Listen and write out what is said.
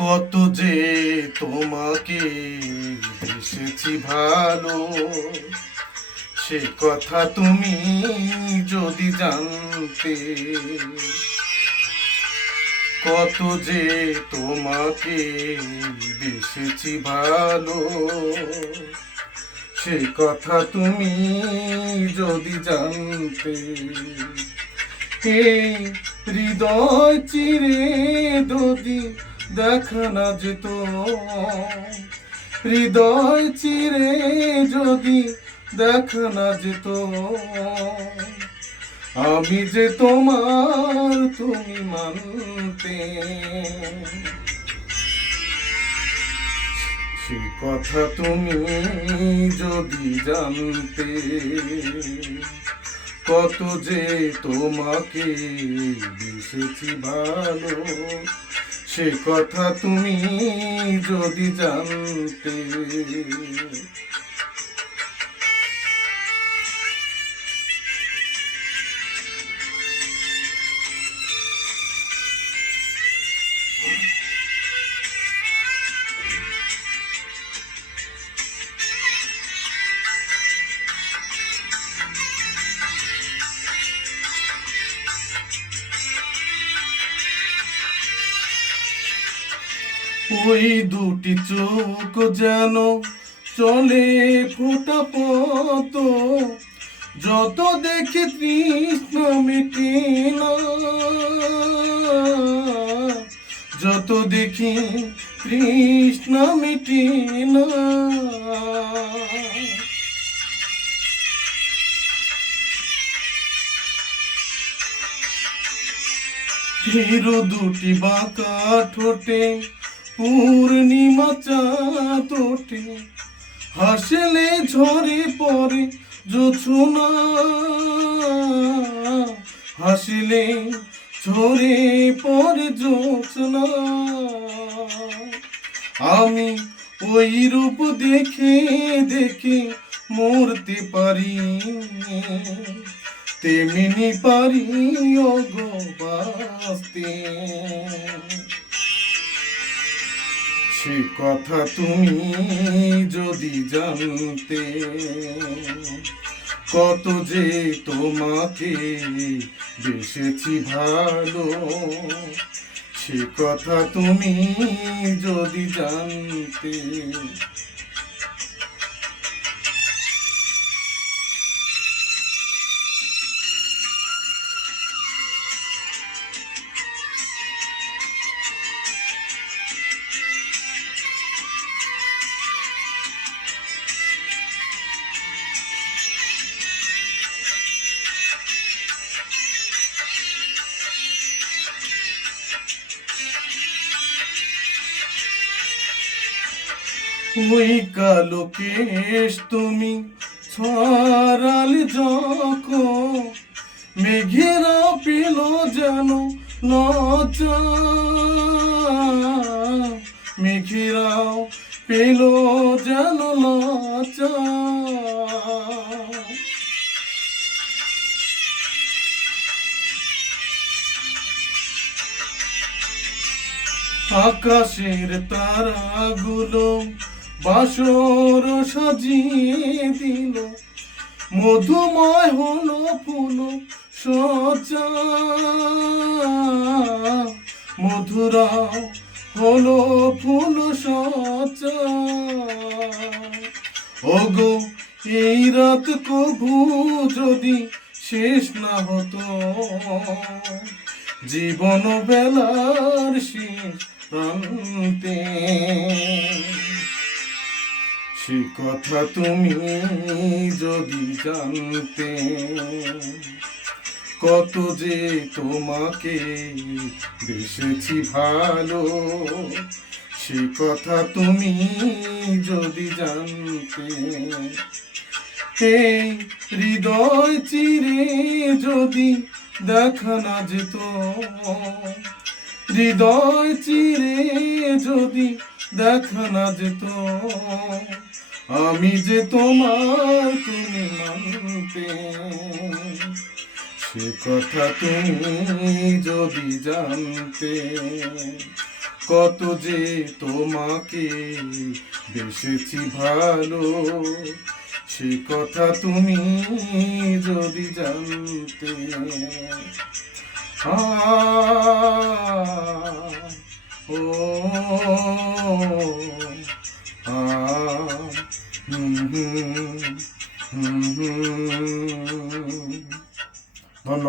কত যে তোমাকে বেসেছি ভালো, সে কথা তুমি যদি জানতে। কত যে তোমাকে বেসেছি ভালো, সে কথা তুমি যদি জানতে। এই হৃদয় চিরে যদি দেখা না যেত, হৃদয় চিরে যদি দেখা না যেত, আমি যে তোমার তুমি মানতে। সে কথা তুমি যদি জানতে। কত যে তোমাকে বেসেছি ভালো, সে কথা তুমি যদি জানতে। ওই দুটি চোখ যেন চলে ফোটা পত, যত দেখি তৃষ্ণা মেটে না, যত দেখি তৃষ্ণা মেটে না। হিরো দুটি বাঁকা ঠোঁটে পূর্ণিমা চাঁদ ওঠে, হাসলে ঝরে পড়ে জোছনা, হাসলে ঝরে পড়ে জোছনা। আমি ওই রূপ দেখে দেখে মরতে পারি, তেমনি পারি ওগো বাঁচতে। সে কথা তুমি যদি জানতে। কত যে তোমাকে বেসেছি ভালো, সে কথা তুমি যদি জানতে। ওই কালো কেশ তুমি ছড়ালে যখন, মেঘেরা পেল যেন লজ্জা, মেঘেরাও পেল যেন লজ্জা। আকাশের তারাগুলো বাসর সাজিয়ে দিল, মধুময় হলো ফুল সজ্জা, মধুরা হলো ফুল সজ্জা। ওগো এই রাত কভু যদি শেষ না হতো, জীবন বেলার শেষ প্রান্তে। সে কথা তুমি যদি জানতে। কত যে তোমাকে বেসেছি ভালো, সে কথা তুমি যদি জানতে। এই হৃদয় চিরে যদি দেখা না যেত, হৃদয় চিরে যদি দেখা না যেত, আমি যে তোমার তুমি মানতে। সে কথা তুমি যদি জানতে। কত যে তোমাকে বেসেছি ভালো, সে কথা তুমি যদি জানতে।